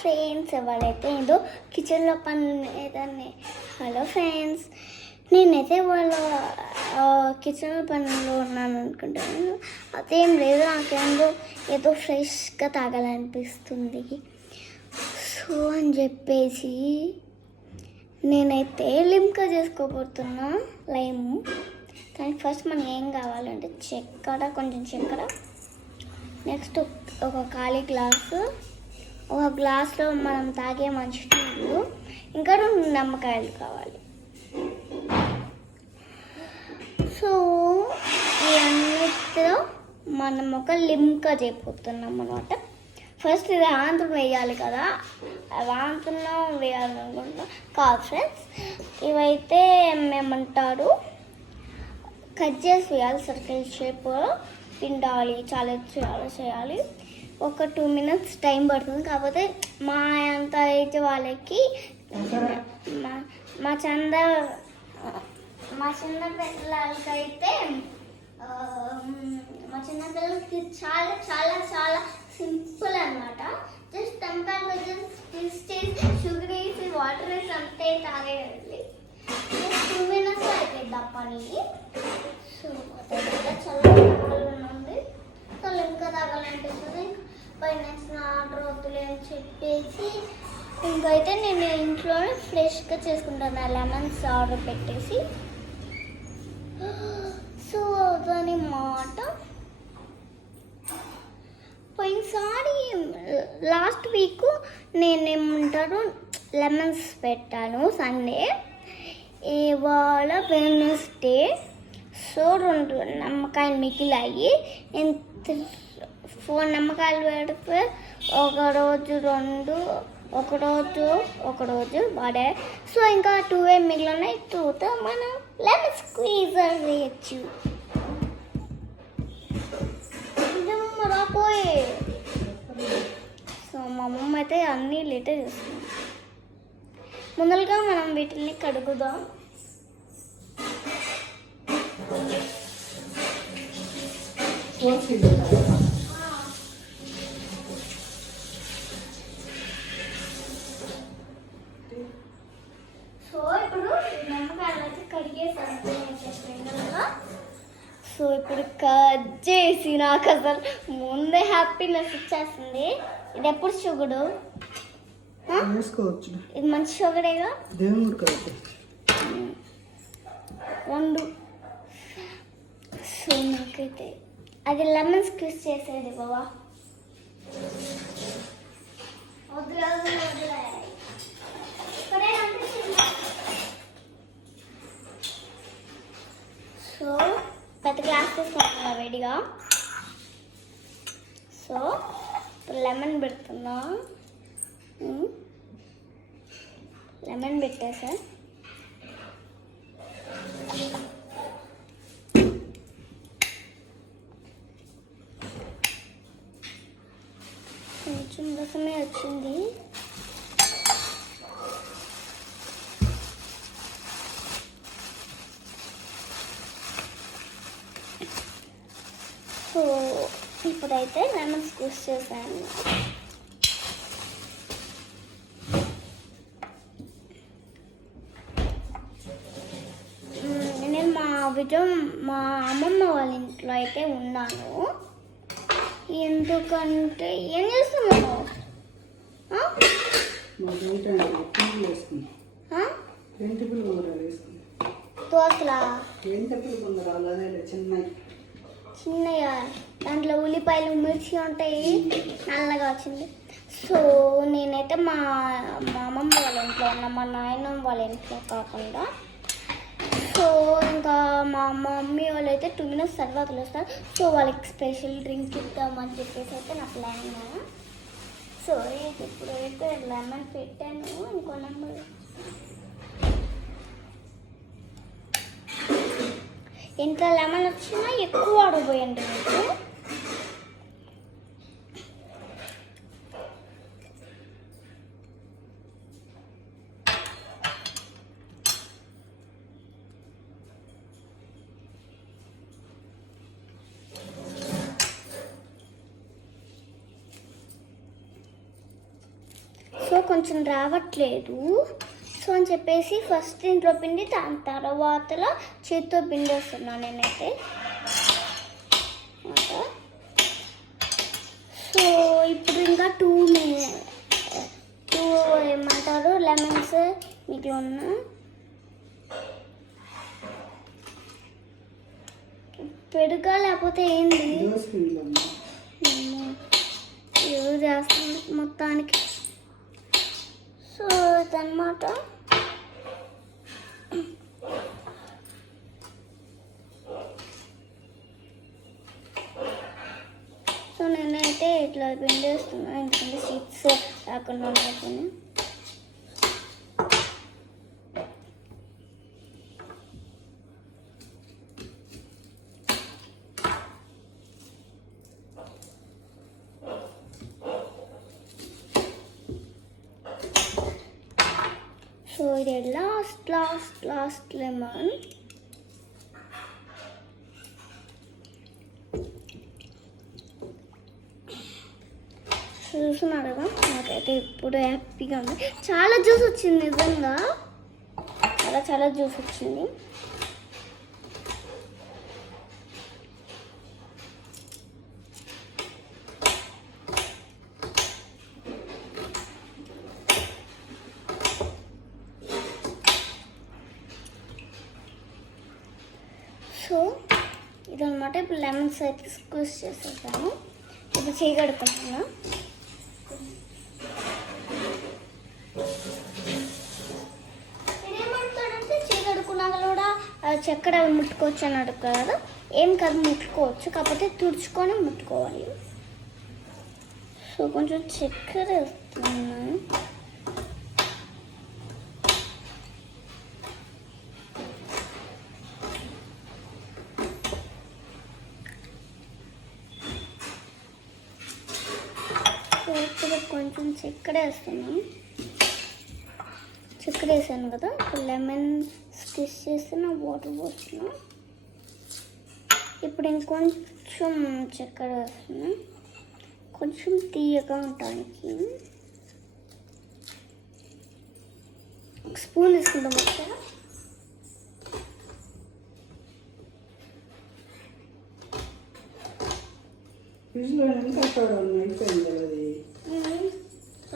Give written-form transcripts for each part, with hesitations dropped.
Friends, ఎవరైతే ఏదో కిచెన్లో పని ఏదన్నా. హలో ఫ్రెండ్స్, నేనైతే వాళ్ళ కిచెన్ పనిలో ఉన్నాను అనుకుంటాను. అదేం లేదు, నాకేందో ఏదో ఫ్రెష్గా తాగాలనిపిస్తుంది. సో అని చెప్పేసి నేనైతే లిమ్కా చేసుకోబోతున్నా లైము. దానికి ఫస్ట్ మనకి ఏం కావాలంటే చక్కెర, కొంచెం చక్కెర, నెక్స్ట్ ఒక ఖాళీ గ్లాసు, ఒక గ్లాస్లో మనం తాగే మంచినీళ్ళు, ఇంకా 2 నిమ్మకాయలు కావాలి. సో ఇవన్నిటిలో మనం ఒక లిమ్కా చేయబోతున్నాం అనమాట. ఫస్ట్ ఇది ఆంధ్రం వేయాలి కదా, ఆంధ్రంలో వేయాలనుకుంటున్నాం కాదు ఫ్రెండ్స్. ఇవైతే ఏమంటారు, కట్ చేసి వేయాలి, సర్కిల్ షేప్లో పిండాలి, చాలా చేయాలి. ఒక 2 minutes టైం పడుతుంది. కాకపోతే మా అంత అయితే వాళ్ళకి మా చిన్న పిల్లలకైతే మా చిన్న పిల్లలకి చాలా చాలా చాలా సింపుల్ అనమాట. జస్ట్ టెంపర్ ట్విస్ట్ చేసి షుగర్ వేసి వాటర్ వేసి అంతే తాగేయాలి. 2 minutes అయిపోయింది ఆ పని. సో చాలా ఉంది. సో ఇంకా తాగాలనిపిస్తుంది. పైన ఆర్డర్ వద్దులే అని చెప్పేసి ఇంకైతే నేను ఇంట్లోనే ఫ్రెష్గా చేసుకుంటాను, లెమన్స్ ఆర్డర్ పెట్టేసి. సో అదని మాట. పోయినసారి లాస్ట్ వీక్ నేనేమంటారు లెమన్స్ పెట్టాను సండే, ఇవాళ వెడ్నెస్డే. సో 2 నిమ్మకాయలు మిగిలాయి. నేను 4 నిమ్మకాయలు పెడితే ఒకరోజు 2, ఒకరోజు వాడే. సో ఇంకా 2 మిగిలినాయి. 2తో మనం లెమన్ స్క్వీజర్ వేయచ్చు. రాపోయే. సో మా అమ్మమ్మ అయితే అన్నీ లేటే చేస్తున్నాం. ముందరగా మనం వీటిని కడుగుదాం. సో ఇప్పుడు నిమ్మకాయలు అయితే కడిగేసాను. సో ఇప్పుడు కట్ చేసి నాకు అసలు ముందే హ్యాపీనెస్ ఇచ్చేస్తుంది. ఇది ఎప్పుడు షుగరు వేసుకోవచ్చు, ఇది మంచి షుగరేగా. 2. సో నాకైతే అది లెమన్ స్క్వీజ్ చేసేది బాబా. సో పెద్ద గ్లాస్ తీసుకుంటున్నా వేడిగా. సో ఇప్పుడు లెమన్ పెడుతున్నా. లెమన్ పెట్టేసా. కొంచెం రసమే వచ్చింది. సో ఇప్పుడైతే లెమన్ స్క్వీజ్ చేశాను. నేను మా అమ్మమ్మ వాళ్ళ ఇంట్లో అయితే ఉన్నాను. ఎందుకంటే ఏం చేస్తున్నావు? దోసలా చిన్నగా, దాంట్లో ఉల్లిపాయలు మిర్చి ఉంటాయి, నల్లగా వచ్చింది. సో నేనైతే మా అమ్మమ్మ వాళ్ళ ఇంట్లో ఉన్నా, మా నాయనమ్మ వాళ్ళ ఇంట్లో కాకుండా. సో ఇంకా మా మమ్మీ వాళ్ళు అయితే 2 minutes తర్వాత వస్తారు. సో వాళ్ళకి స్పెషల్ డ్రింక్ ఇద్దామని చెప్పేసి అయితే నా ప్లాన్. సో ఇప్పుడు అయితే లెమన్ పెట్టాను. ఇంకో నెంబర్ ఎంత లెమన్ వచ్చినా ఎక్కువ వాడబోయండి మీకు. సో కొంచెం రావట్లేదు. సో అని చెప్పేసి ఫస్ట్ ఇంట్లో పిండి దాని తర్వాతలో చేతితో పిండేస్తున్నాను నేనైతే. సో ఇప్పుడు ఇంకా టూ ఏమంటారు లెమన్స్ మీకు ఉన్న పెరుగా లేకపోతే ఏంది యూజ్ చేస్తుంది మొత్తానికి. సో ఇదన్నమాట. సో నేనైతే ఇట్లా పిండేస్తున్నాను ఎందుకంటే సీడ్స్ రాకుండా ఉంటుంది. సో ఇది లాస్ట్ లెమన్. చూస్తున్నారు కదా, నాకైతే ఇప్పుడు హ్యాపీగా ఉంది. చాలా జ్యూస్ వచ్చింది, నిజంగా చాలా జ్యూస్ వచ్చింది. సో ఇదన్నమాట. ఇప్పుడు లెమన్స్ అయితే స్క్వీజ్ చేసేసాను. ఇప్పుడు చేయగడుకుంటున్నా. నేనేమంటాడంటే చేయగడుకున్నాక కూడా చక్కెర ముట్టుకోవచ్చు అని అడుగుతారు కదా. ఏం కాదు, ముట్టుకోవచ్చు, కాకపోతే తుడుచుకొని ముట్టుకోవాలి. సో కొంచెం చక్కెర వేస్తున్నాను. కొంచెం చక్కెర వేస్తున్నాను. చక్కెర వేసాను కదా, లెమన్ స్క్వీజ్ చేస్తున్నా, వాటర్ పోస్తున్నా. ఇప్పుడు ఇంకొంచెం చక్కెర వేస్తున్నా, కొంచెం తీయగా ఉండడానికి. ఒక స్పూన్ తీసుకుంటాం చక్కెర.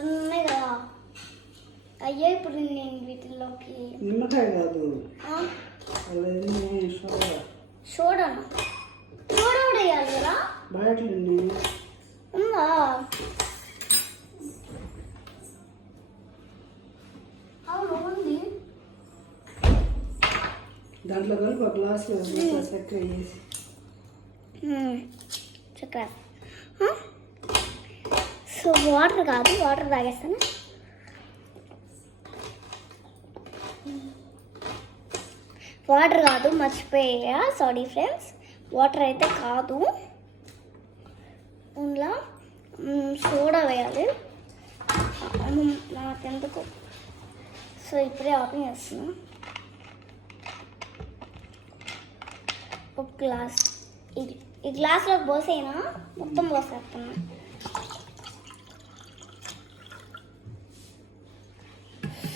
ఉన్నాయి కదా, అయ్యో ఇప్పుడు నేను వీటిల్లోకి నిమ్మకాయ కాదు సోడా కూడా వేయాలి కదా. బయటండి ఉందా? అవును ఉంది. దాంట్లో కలిపి ఒక గ్లాసులో చక్కెర వేసి చక్కెర. సో వాటర్ కాదు, వాటర్ తాగేస్తాను. వాటర్ కాదు, మర్చిపోయా, సారీ ఫ్రెండ్స్. వాటర్ అయితే కాదు, ఇందులో సోడా వేయాలి. నాకెందుకు. సో ఇప్పుడే ఓపెన్ చేస్తున్నా. ఒక గ్లాస్, ఈ గ్లాస్లో పోసేనా మొత్తం పోసేస్తున్నా.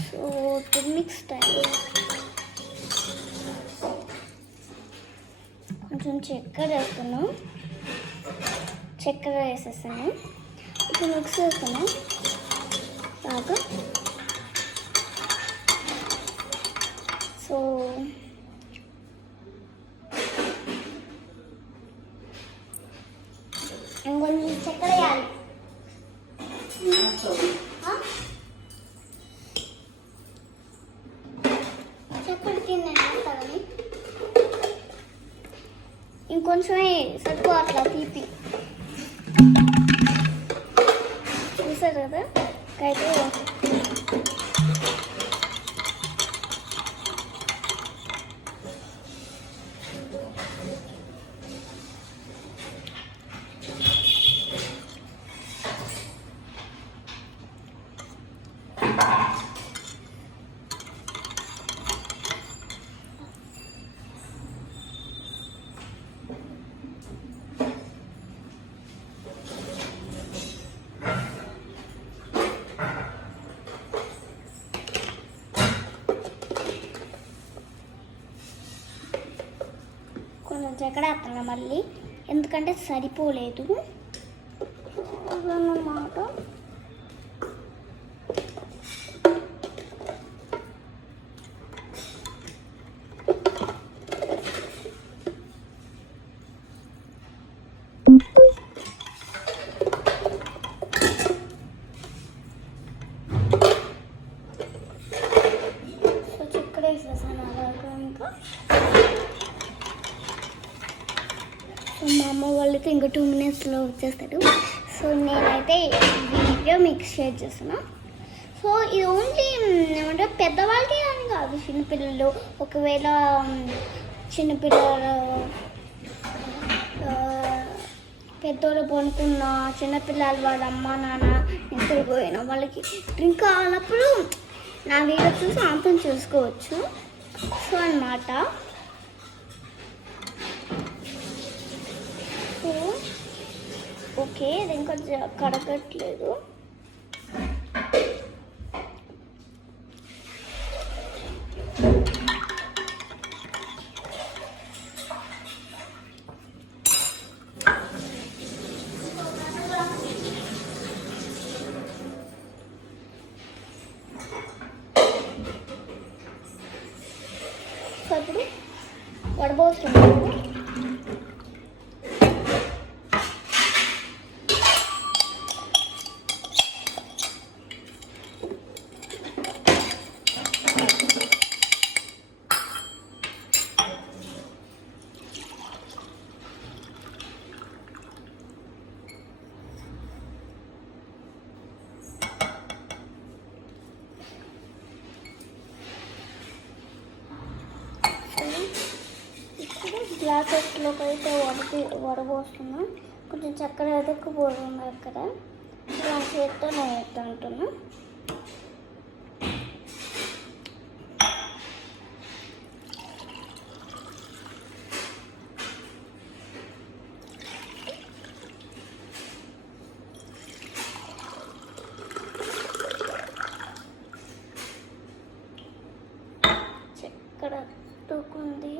సో టు మిక్స్ టైం కొంచెం చక్కెర వేస్తున్నాం. చక్కెర వేసేస్తాను. ఇప్పుడు మిక్స్ చేస్తాను బాగా. సో ఇంకొంచెం చక్కెర వేయాలి. చక్కెర కింద వేస్తాను. ఇంకొంచెమే సరిపో అట్లా తీపి. చూసారు కదా అయితే. చక్కెర వేస్తున్నా మళ్ళీ, ఎందుకంటే సరిపోలేదు అన్నమాట. సో చక్కెర వేసేసాను అలాగా. ఇంకా సో మా అమ్మ వాళ్ళైతే ఇంకా 2 minutesలో వచ్చేస్తారు. సో నేనైతే వీడియో మీకు షేర్ చేస్తున్నా. సో ఇది ఓన్లీ ఏమంటారు పెద్దవాళ్ళకి అని కాదు, చిన్నపిల్లలు ఒకవేళ చిన్నపిల్లలు పెద్దోళ్ళు పనుకున్న చిన్నపిల్లలు వాళ్ళ అమ్మ నాన్న నిద్రపోయిన వాళ్ళకి డ్రింక్ కావాలప్పుడు నా వీడియో చూసి అర్థం చేసుకోవచ్చు. సో అన్నమాట. సో ఓకే, ఇది ఇంకా కడగట్లేదు. సో ఇప్పుడు వడబోస్తున్నాము. ఇప్పుడు గ్లాసెస్లోకి అయితే వడబోస్తున్నా. కొంచెం చక్కెర ఎదుక్కుపోతుంది అక్కడ, గ్లాస్ చేస్తే నేను అంటున్నా. చక్కెర తూకుంది.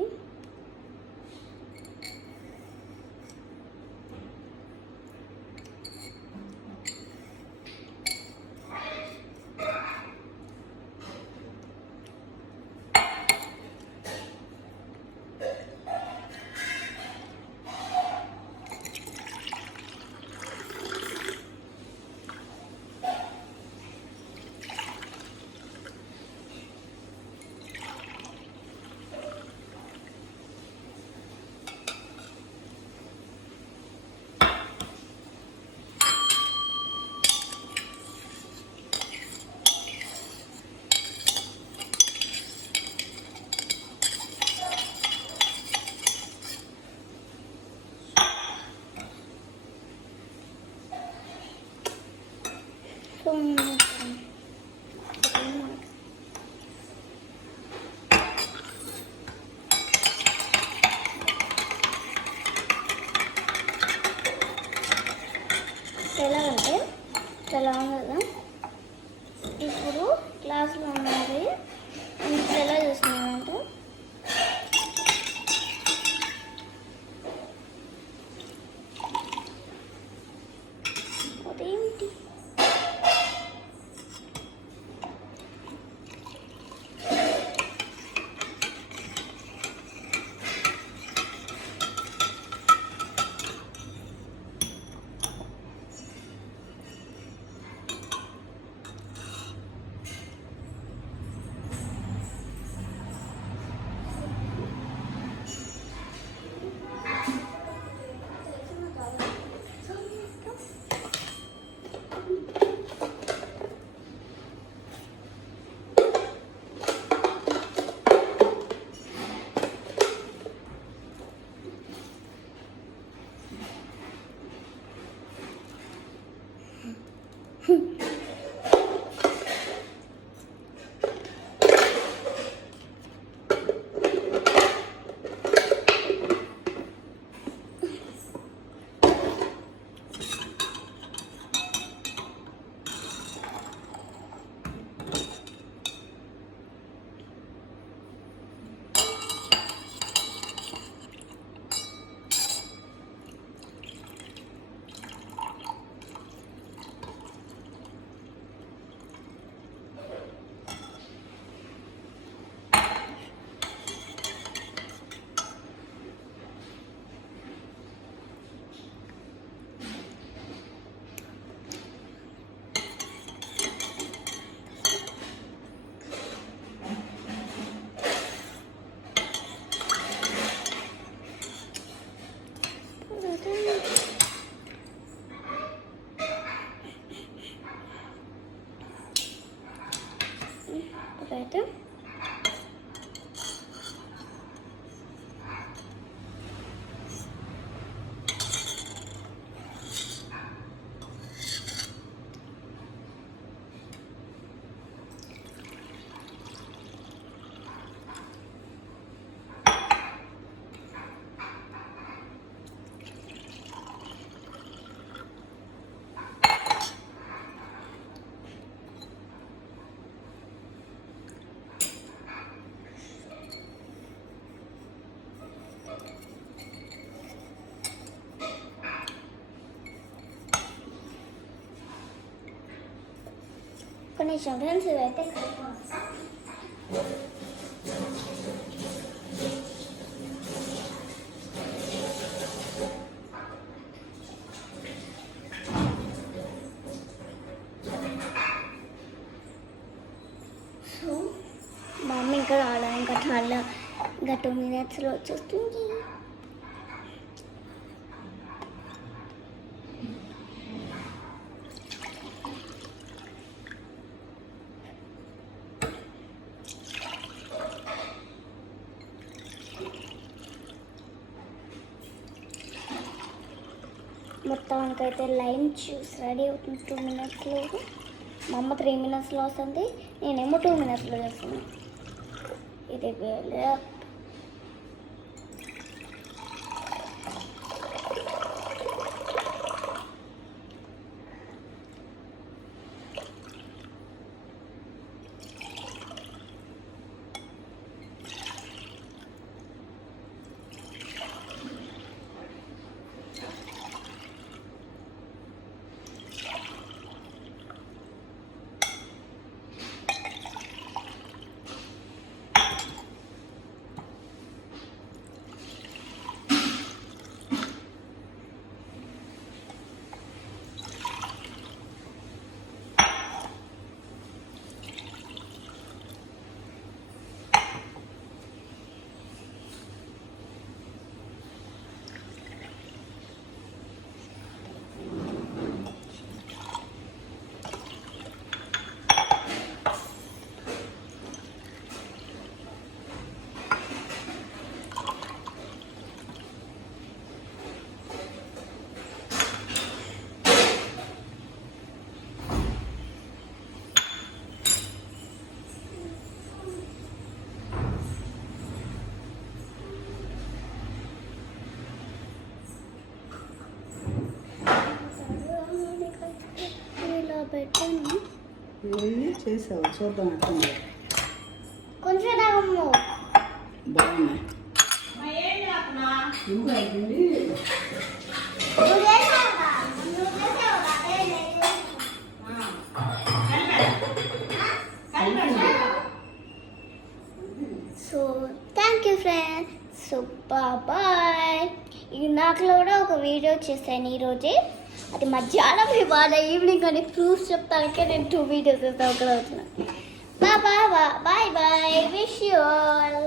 ఇప్పుడైతే కొన్ని ఫ్రెండ్స్ ఇవైతే సో మా మమ్మీ ఇంకా రావడం ఇంకా చాలా ఇంకా 2 minutesలో వచ్చేస్తుంది. మొత్తానికైతే లైమ్ జ్యూస్ రెడీ అవుతుంది 2 minutesలో. మా అమ్మ 3 minutesలో వస్తుంది, నేనేమో 2 minutesలో చేస్తున్నాను. ఇది వేలే ఇలా పెట్టాను. ఇవన్నీ చేసావు, చూద్దాం ఎట్లా కొంచెం రాము బాగున్నాయి. ఇంకా అయిపోయింది. So thank you friends. So bye. ఇది నాకు కూడా ఒక వీడియో చేశాను ఈరోజే, అది మధ్యాహ్నం ఇవాళ ఈవినింగ్ అని ప్రూఫ్ చెప్తానికే నేను 2 videos చేస్తాను. ఒకరోజున bye bye bye bye. Wish you all.